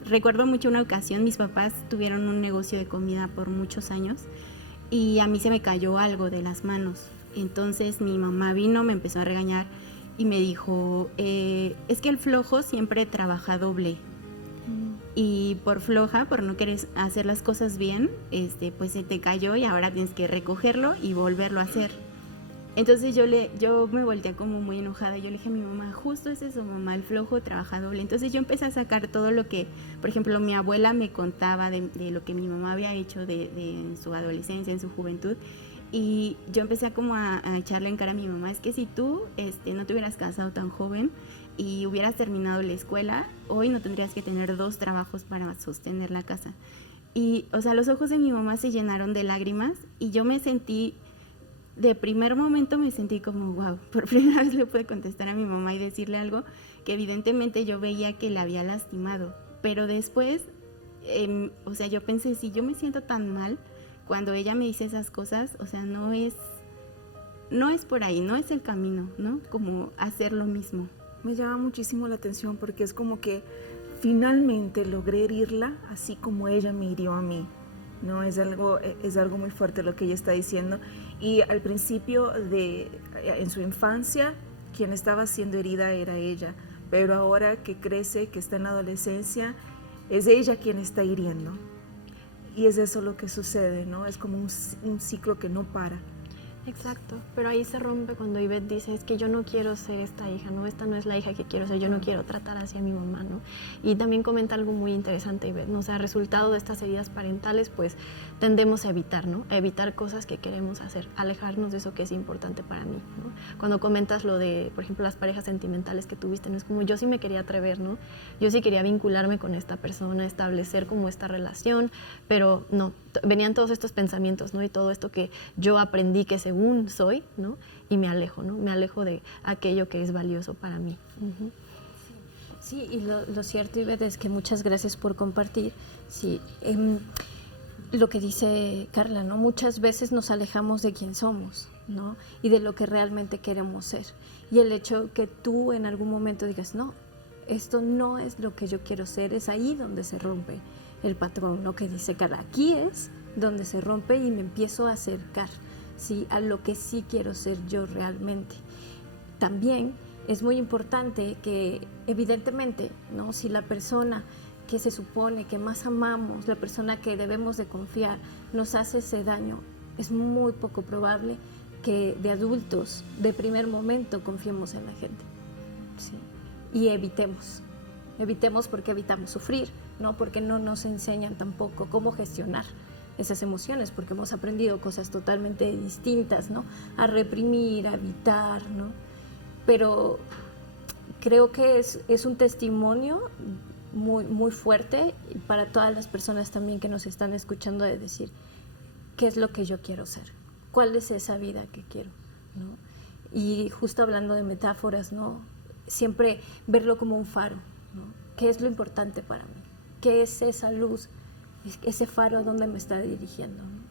recuerdo mucho una ocasión, mis papás tuvieron un negocio de comida por muchos años y a mí se me cayó algo de las manos. Entonces mi mamá vino, me empezó a regañar y me dijo, es que el flojo siempre trabaja doble. Y por floja, por no querer hacer las cosas bien, pues se te cayó y ahora tienes que recogerlo y volverlo a hacer. Entonces yo me volteé como muy enojada. Yo le dije a mi mamá, justo es eso, mamá, el flojo trabaja doble. Entonces yo empecé a sacar todo lo que, por ejemplo, mi abuela me contaba de lo que mi mamá había hecho en su adolescencia, en su juventud. Y yo empecé a echarle en cara a mi mamá, es que si tú no te hubieras casado tan joven y hubieras terminado la escuela, hoy no tendrías que tener 2 trabajos para sostener la casa. Y, o sea, los ojos de mi mamá se llenaron de lágrimas y yo me sentí, de primer momento me sentí como, wow, por primera vez le pude contestar a mi mamá y decirle algo que evidentemente yo veía que la había lastimado. Pero después, o sea, yo pensé, si yo me siento tan mal cuando ella me dice esas cosas, o sea, no es por ahí, no es el camino, ¿no? Como hacer lo mismo. Me llama muchísimo la atención porque es como que finalmente logré herirla así como ella me hirió a mí, ¿no? Es algo muy fuerte lo que ella está diciendo. Y al principio en su infancia, quien estaba siendo herida era ella, pero ahora que crece, que está en la adolescencia, es ella quien está hiriendo. Y es eso lo que sucede, ¿no? Es como un ciclo que no para. Exacto, pero ahí se rompe cuando Ivette dice, es que yo no quiero ser esta hija, ¿no? Esta no es la hija que quiero ser, yo no quiero tratar así a mi mamá, ¿no? Y también comenta algo muy interesante, Ivette, ¿no? O sea, resultado de estas heridas parentales, pues tendemos a evitar, ¿no? A evitar cosas que queremos hacer, alejarnos de eso que es importante para mí, ¿no? Cuando comentas lo de, por ejemplo, las parejas sentimentales que tuviste, ¿no? Es como yo sí me quería atrever, ¿no? Yo sí quería vincularme con esta persona, establecer como esta relación, pero no, venían todos estos pensamientos, ¿no? Y todo esto que yo aprendí que según soy, ¿no? Y me alejo, ¿no? Me alejo de aquello que es valioso para mí. Uh-huh. Sí, y lo cierto, Ivette, es que muchas gracias por compartir. Sí, lo que dice Carla, ¿no? Muchas veces nos alejamos de quién somos, ¿no? Y de lo que realmente queremos ser. Y el hecho que tú en algún momento digas, no, esto no es lo que yo quiero ser, es ahí donde se rompe el patrón, ¿no? Que dice Carla, aquí es donde se rompe y me empiezo a acercar, ¿sí? A lo que sí quiero ser yo realmente. También es muy importante que, evidentemente, ¿no? Si la persona que se supone que más amamos, la persona que debemos de confiar, nos hace ese daño, es muy poco probable que de adultos, de primer momento, confiemos en la gente, ¿sí? Y evitemos porque evitamos sufrir, ¿no? Porque no nos enseñan tampoco cómo gestionar esas emociones, porque hemos aprendido cosas totalmente distintas, ¿no? A reprimir, a evitar, ¿no? Pero creo que es un testimonio muy, muy fuerte para todas las personas también que nos están escuchando, de decir, ¿qué es lo que yo quiero ser? ¿Cuál es esa vida que quiero? ¿No? Y justo hablando de metáforas, ¿no? Siempre verlo como un faro, ¿no? ¿Qué es lo importante para mí? ¿Qué es esa luz? Ese faro, ¿a dónde me está dirigiendo? ¿No?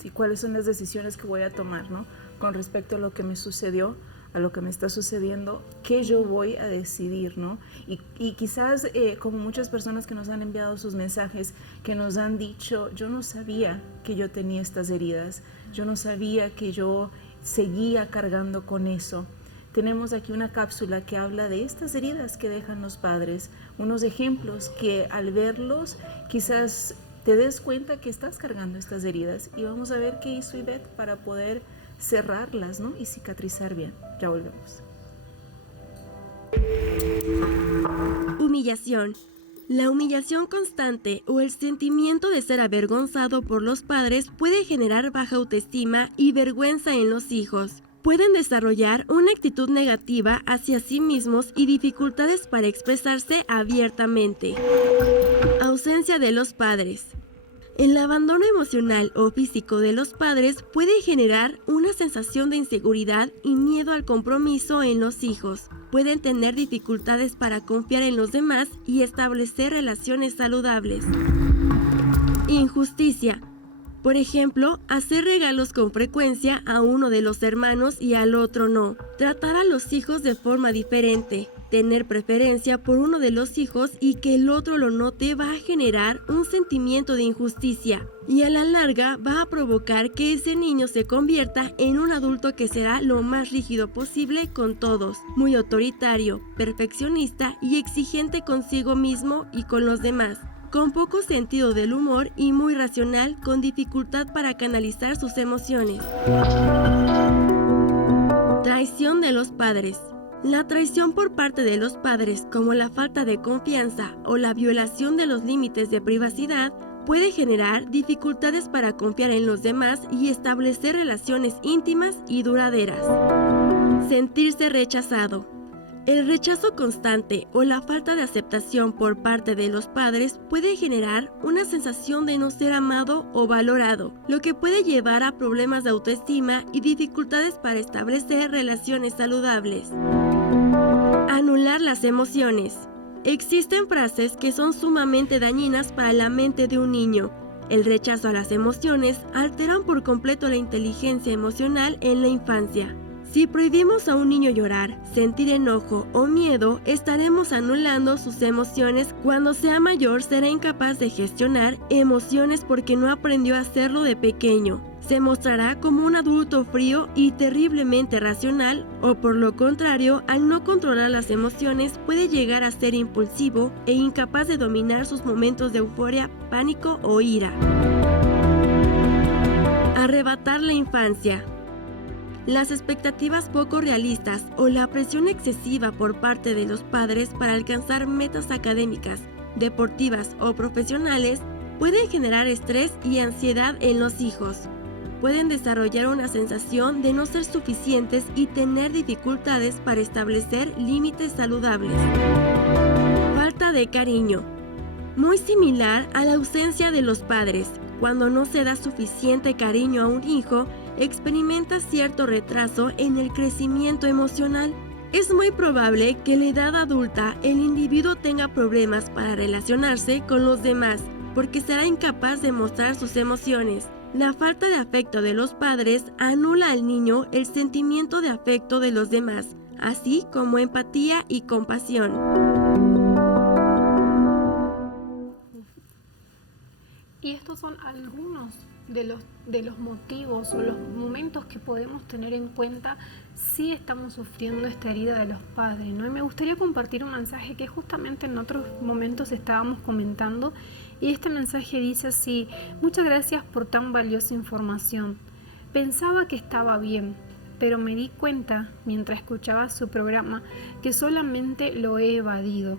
Sí, ¿cuáles son las decisiones que voy a tomar, ¿no? Con respecto a lo que me sucedió, a lo que me está sucediendo, ¿qué yo voy a decidir, ¿no? Y quizás, como muchas personas que nos han enviado sus mensajes, que nos han dicho, yo no sabía que yo tenía estas heridas, yo no sabía que yo seguía cargando con eso. Tenemos aquí una cápsula que habla de estas heridas que dejan los padres, unos ejemplos que al verlos quizás te des cuenta que estás cargando estas heridas, y vamos a ver qué hizo Ivette para poder cerrarlas, ¿no? Y cicatrizar bien. Ya volvemos. Humillación. La humillación constante o el sentimiento de ser avergonzado por los padres puede generar baja autoestima y vergüenza en los hijos. Pueden desarrollar una actitud negativa hacia sí mismos y dificultades para expresarse abiertamente. Ausencia de los padres. El abandono emocional o físico de los padres puede generar una sensación de inseguridad y miedo al compromiso en los hijos. Pueden tener dificultades para confiar en los demás y establecer relaciones saludables. Injusticia. Por ejemplo, hacer regalos con frecuencia a uno de los hermanos y al otro no. Tratar a los hijos de forma diferente. Tener preferencia por uno de los hijos y que el otro lo note va a generar un sentimiento de injusticia y a la larga va a provocar que ese niño se convierta en un adulto que será lo más rígido posible con todos, muy autoritario, perfeccionista y exigente consigo mismo y con los demás, con poco sentido del humor y muy racional, con dificultad para canalizar sus emociones. Traición de los padres. La traición por parte de los padres, como la falta de confianza o la violación de los límites de privacidad, puede generar dificultades para confiar en los demás y establecer relaciones íntimas y duraderas. Sentirse rechazado. El rechazo constante o la falta de aceptación por parte de los padres puede generar una sensación de no ser amado o valorado, lo que puede llevar a problemas de autoestima y dificultades para establecer relaciones saludables. Anular las emociones. Existen frases que son sumamente dañinas para la mente de un niño. El rechazo a las emociones alteran por completo la inteligencia emocional en la infancia. Si prohibimos a un niño llorar, sentir enojo o miedo, estaremos anulando sus emociones. Cuando sea mayor, será incapaz de gestionar emociones porque no aprendió a hacerlo de pequeño. Se mostrará como un adulto frío y terriblemente racional, o por lo contrario, al no controlar las emociones, puede llegar a ser impulsivo e incapaz de dominar sus momentos de euforia, pánico o ira. Arrebatar la infancia. Las expectativas poco realistas o la presión excesiva por parte de los padres para alcanzar metas académicas, deportivas o profesionales pueden generar estrés y ansiedad en los hijos. Pueden desarrollar una sensación de no ser suficientes y tener dificultades para establecer límites saludables. Falta de cariño. Muy similar a la ausencia de los padres. Cuando no se da suficiente cariño a un hijo, experimenta cierto retraso en el crecimiento emocional. Es muy probable que en la edad adulta el individuo tenga problemas para relacionarse con los demás, porque será incapaz de mostrar sus emociones. La falta de afecto de los padres anula al niño el sentimiento de afecto de los demás, así como empatía y compasión. Y estos son algunos de los motivos o los momentos que podemos tener en cuenta si estamos sufriendo esta herida de los padres, ¿no? Y me gustaría compartir un mensaje que justamente en otros momentos estábamos comentando, y este mensaje dice así: muchas gracias por tan valiosa información. Pensaba que estaba bien, pero me di cuenta mientras escuchaba su programa que solamente lo he evadido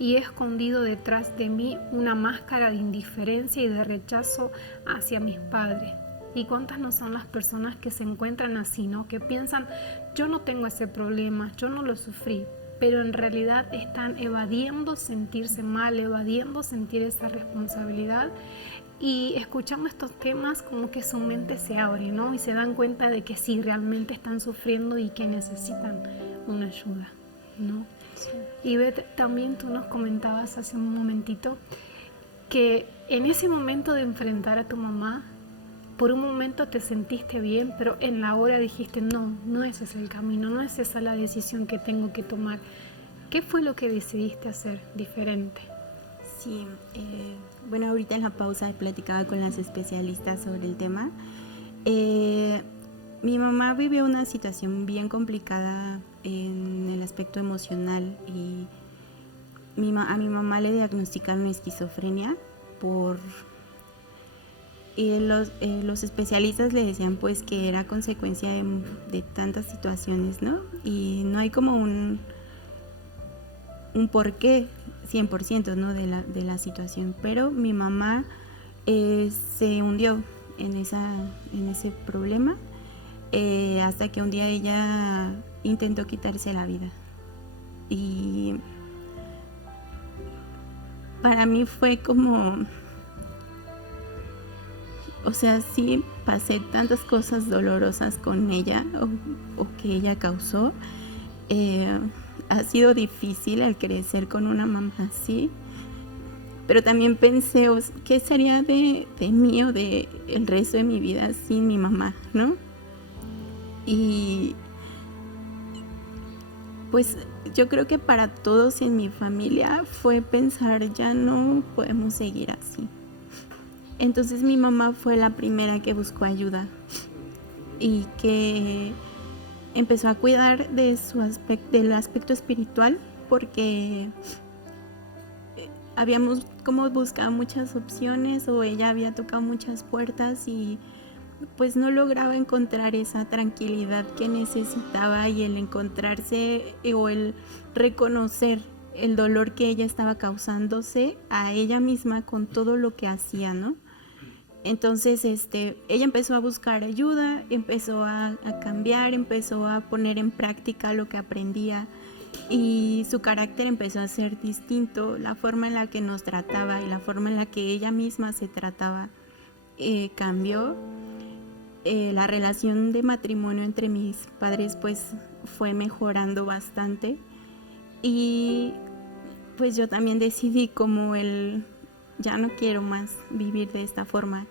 y he escondido detrás de mí una máscara de indiferencia y de rechazo hacia mis padres. ¿Y cuántas no son las personas que se encuentran así, ¿no? Que piensan, yo no tengo ese problema, yo no lo sufrí, pero en realidad están evadiendo sentirse mal, evadiendo sentir esa responsabilidad, y escuchando estos temas como que su mente se abre, ¿no? Y se dan cuenta de que sí, realmente están sufriendo y que necesitan una ayuda, ¿no? Sí. Y Beth, también tú nos comentabas hace un momentito que en ese momento de enfrentar a tu mamá, por un momento te sentiste bien, pero en la hora dijiste, no ese es el camino, no es esa la decisión que tengo que tomar. ¿Qué fue lo que decidiste hacer diferente? Sí, bueno, ahorita en la pausa he platicado con las especialistas sobre el tema. Mi mamá vivió una situación bien complicada en el aspecto emocional y a mi mamá le diagnosticaron esquizofrenia y los especialistas le decían pues que era consecuencia de tantas situaciones, ¿no? Y no hay como un porqué 100%, ¿no? de la situación, pero mi mamá se hundió en ese problema hasta que un día ella intentó quitarse la vida, y para mí fue como, o sea, sí pasé tantas cosas dolorosas con ella o que ella causó. Ha sido difícil el crecer con una mamá así, pero también pensé, ¿qué sería de mí o de el resto de mi vida sin mi mamá, ¿no? Y pues yo creo que para todos en mi familia fue pensar, ya no podemos seguir así. Entonces mi mamá fue la primera que buscó ayuda y que empezó a cuidar de del aspecto espiritual, porque habíamos como buscado muchas opciones o ella había tocado muchas puertas y pues no lograba encontrar esa tranquilidad que necesitaba, y el encontrarse o el reconocer el dolor que ella estaba causándose a ella misma con todo lo que hacía, ¿no? Entonces ella empezó a buscar ayuda, empezó a cambiar, empezó a poner en práctica lo que aprendía, y su carácter empezó a ser distinto. La forma en la que nos trataba y la forma en la que ella misma se trataba cambió. La relación de matrimonio entre mis padres pues fue mejorando bastante, y pues yo también decidí como ya no quiero más vivir de esta forma,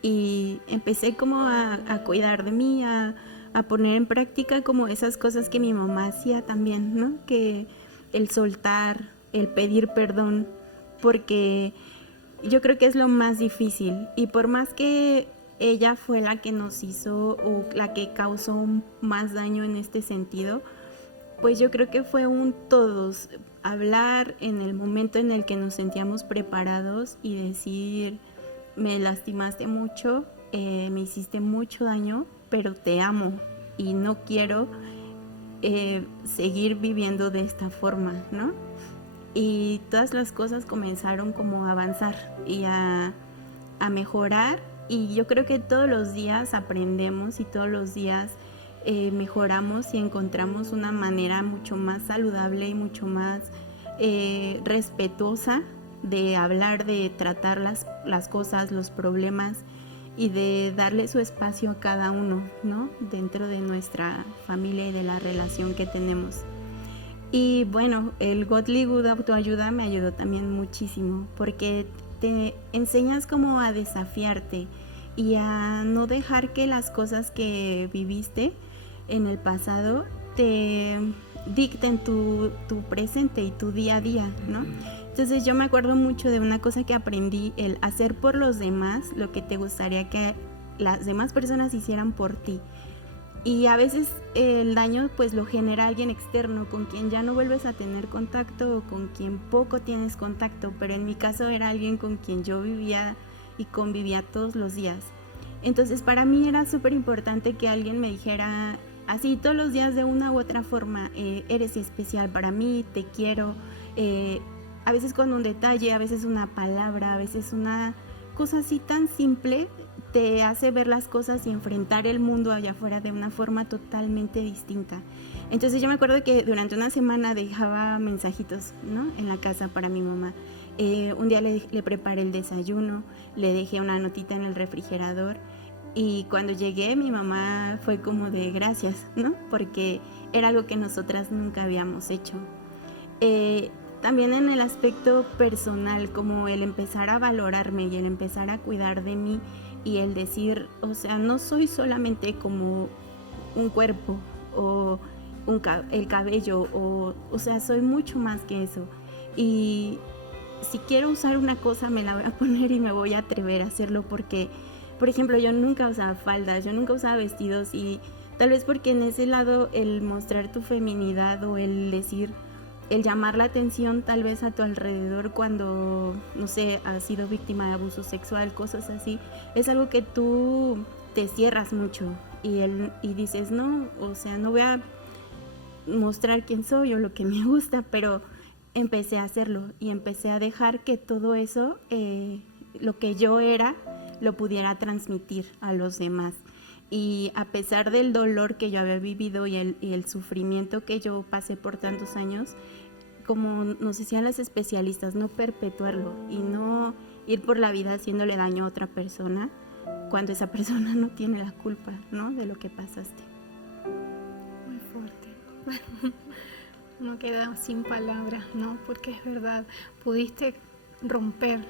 y empecé como a cuidar de mí, a poner en práctica como esas cosas que mi mamá hacía también, ¿no? Que el soltar, el pedir perdón, porque yo creo que es lo más difícil, y por más que ella fue la que nos hizo o la que causó más daño en este sentido, pues yo creo que fue un todos hablar en el momento en el que nos sentíamos preparados y decir, me lastimaste mucho, me hiciste mucho daño, pero te amo y no quiero seguir viviendo de esta forma, ¿no? Y todas las cosas comenzaron como a avanzar y a mejorar, y yo creo que todos los días aprendemos y todos los días mejoramos y encontramos una manera mucho más saludable y mucho más respetuosa de hablar, de tratar las cosas, los problemas, y de darle su espacio a cada uno, ¿no? Dentro de nuestra familia y de la relación que tenemos. Y bueno, el Godly Good Autoayuda me ayudó también muchísimo, porque te enseñas como a desafiarte y a no dejar que las cosas que viviste en el pasado te dicten tu presente y tu día a día, ¿no? Entonces yo me acuerdo mucho de una cosa que aprendí, el hacer por los demás lo que te gustaría que las demás personas hicieran por ti. Y a veces el daño pues lo genera alguien externo con quien ya no vuelves a tener contacto o con quien poco tienes contacto, pero en mi caso era alguien con quien yo vivía y convivía todos los días. Entonces para mí era súper importante que alguien me dijera así todos los días de una u otra forma, eres especial para mí, te quiero, a veces con un detalle, a veces una palabra, a veces una cosa así tan simple te hace ver las cosas y enfrentar el mundo allá afuera de una forma totalmente distinta. Entonces yo me acuerdo que durante una semana dejaba mensajitos, ¿no?, en la casa para mi mamá. Un día le preparé el desayuno, le dejé una notita en el refrigerador, y cuando llegué mi mamá fue como de gracias, ¿no?, porque era algo que nosotras nunca habíamos hecho. También en el aspecto personal, como el empezar a valorarme y el empezar a cuidar de mí, y el decir, o sea, no soy solamente como un cuerpo o el cabello, o sea, soy mucho más que eso. Y si quiero usar una cosa me la voy a poner y me voy a atrever a hacerlo, porque, por ejemplo, yo nunca usaba faldas, yo nunca usaba vestidos, y tal vez porque en ese lado el mostrar tu feminidad o el decir, el llamar la atención tal vez a tu alrededor cuando, no sé, has sido víctima de abuso sexual, cosas así, es algo que tú te cierras mucho y dices, no, o sea, no voy a mostrar quién soy o lo que me gusta, pero empecé a hacerlo y empecé a dejar que todo eso, lo que yo era, lo pudiera transmitir a los demás. Y a pesar del dolor que yo había vivido y el sufrimiento que yo pasé por tantos años, como nos decían los especialistas, no perpetuarlo y no ir por la vida haciéndole daño a otra persona cuando esa persona no tiene la culpa, ¿no?, de lo que pasaste. Muy fuerte. No queda sin palabras, ¿no? Porque es verdad, pudiste romper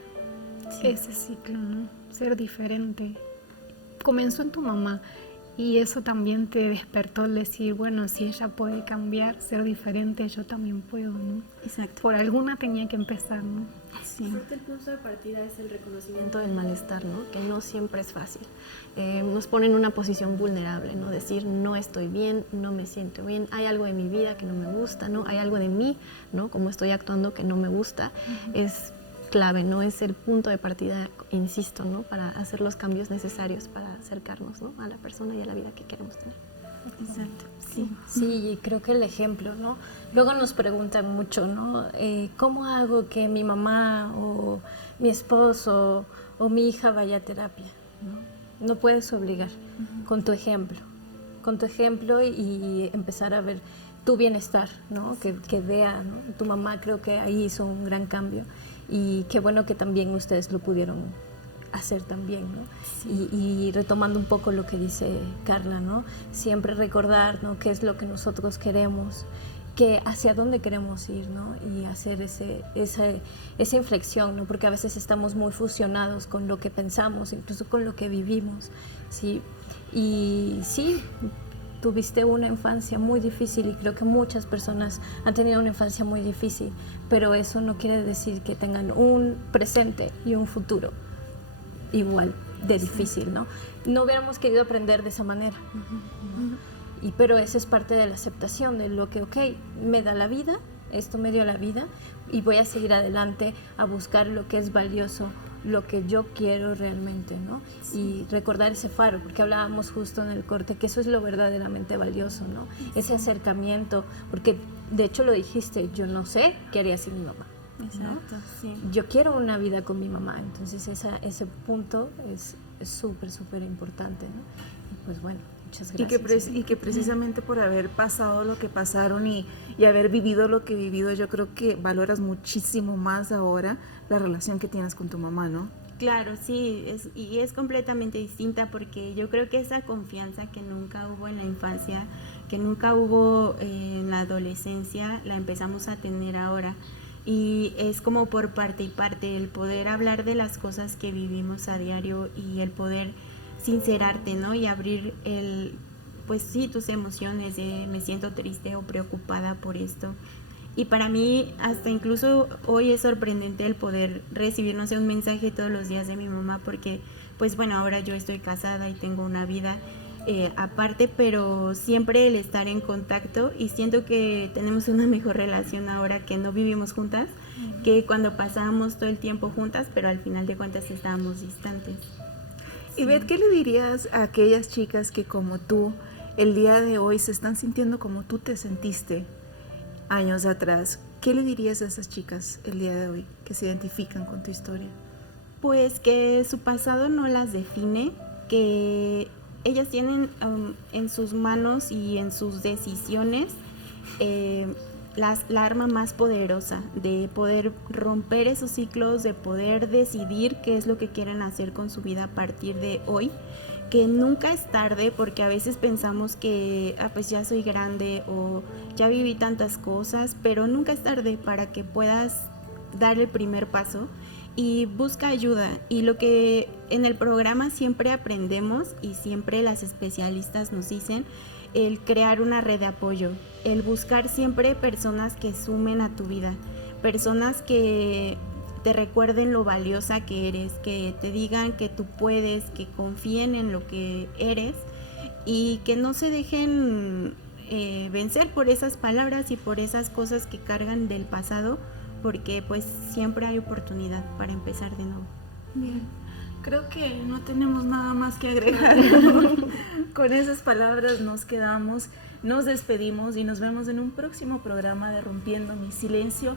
ese ciclo, ¿no? Ser diferente. Comenzó en tu mamá y eso también te despertó el decir, bueno, si ella puede cambiar, ser diferente, yo también puedo, ¿no? Exacto. Por alguna tenía que empezar, ¿no? Sí. Creo que el punto de partida es el reconocimiento del malestar, ¿no? Que no siempre es fácil. Nos pone en una posición vulnerable, ¿no? Decir, no estoy bien, no me siento bien, hay algo de mi vida que no me gusta, ¿no? Hay algo de mí, ¿no? Como estoy actuando que no me gusta. Es clave, ¿no? Es el punto de partida, insisto, ¿no? Para hacer los cambios necesarios para acercarnos, ¿no? A la persona y a la vida que queremos tener. Exacto, sí. Sí, creo que el ejemplo, ¿no? Luego nos preguntan mucho, ¿no? ¿Cómo hago que mi mamá o mi esposo o mi hija vaya a terapia? No puedes obligar, con tu ejemplo y empezar a ver tu bienestar, ¿no? Que vea, ¿no? Tu mamá creo que ahí hizo un gran cambio y qué bueno que también ustedes lo pudieron hacer también, ¿no? Sí. Y retomando un poco lo que dice Carla, ¿no? Siempre recordar, ¿no? Qué es lo que nosotros queremos, que hacia dónde queremos ir, ¿no? Y hacer esa inflexión, ¿no? Porque a veces estamos muy fusionados con lo que pensamos, incluso con lo que vivimos, ¿sí? Y sí, tuviste una infancia muy difícil y creo que muchas personas han tenido una infancia muy difícil, pero eso no quiere decir que tengan un presente y un futuro igual de difícil, ¿no? No hubiéramos querido aprender de esa manera. Pero eso es parte de la aceptación de lo que, ok, me da la vida, esto me dio la vida y voy a seguir adelante a buscar lo que es valioso, lo que yo quiero realmente, ¿no? Sí. Y recordar ese faro, porque hablábamos justo en el corte que eso es lo verdaderamente valioso, ¿no? Sí. Ese acercamiento, porque de hecho lo dijiste, yo no sé qué haría sin mi mamá. Exacto, ¿no? Sí. Yo quiero una vida con mi mamá, entonces ese punto es súper, súper importante, ¿no? Y pues bueno, muchas gracias. Y que precisamente por haber pasado lo que pasaron y haber vivido lo que he vivido, yo creo que valoras muchísimo más ahora la relación que tienes con tu mamá, ¿no? Claro, sí, es completamente distinta porque yo creo que esa confianza que nunca hubo en la infancia, que nunca hubo en la adolescencia, la empezamos a tener ahora. Y es como por parte y parte el poder hablar de las cosas que vivimos a diario y el poder sincerarte, ¿no? Y abrir pues sí, tus emociones de me siento triste o preocupada por esto. Y para mí hasta incluso hoy es sorprendente el poder recibir, no sé, un mensaje todos los días de mi mamá porque pues bueno, ahora yo estoy casada y tengo una vida aparte, pero siempre el estar en contacto y siento que tenemos una mejor relación ahora que no vivimos juntas, que cuando pasábamos todo el tiempo juntas, pero al final de cuentas estábamos distantes. Y Beth, ¿qué le dirías a aquellas chicas que como tú el día de hoy se están sintiendo como tú te sentiste años atrás? ¿Qué le dirías a esas chicas el día de hoy que se identifican con tu historia? Pues que su pasado no las define, que ellas tienen en sus manos y en sus decisiones la arma más poderosa de poder romper esos ciclos, de poder decidir qué es lo que quieren hacer con su vida a partir de hoy, que nunca es tarde porque a veces pensamos que pues ya soy grande o ya viví tantas cosas, pero nunca es tarde para que puedas dar el primer paso y busca ayuda. Y lo que en el programa siempre aprendemos y siempre las especialistas nos dicen, el crear una red de apoyo, el buscar siempre personas que sumen a tu vida, personas que te recuerden lo valiosa que eres, que te digan que tú puedes, que confíen en lo que eres y que no se dejen vencer por esas palabras y por esas cosas que cargan del pasado, porque pues siempre hay oportunidad para empezar de nuevo. Bien, creo que no tenemos nada más que agregar. Con esas palabras nos quedamos, nos despedimos y nos vemos en un próximo programa de Rompiendo mi Silencio.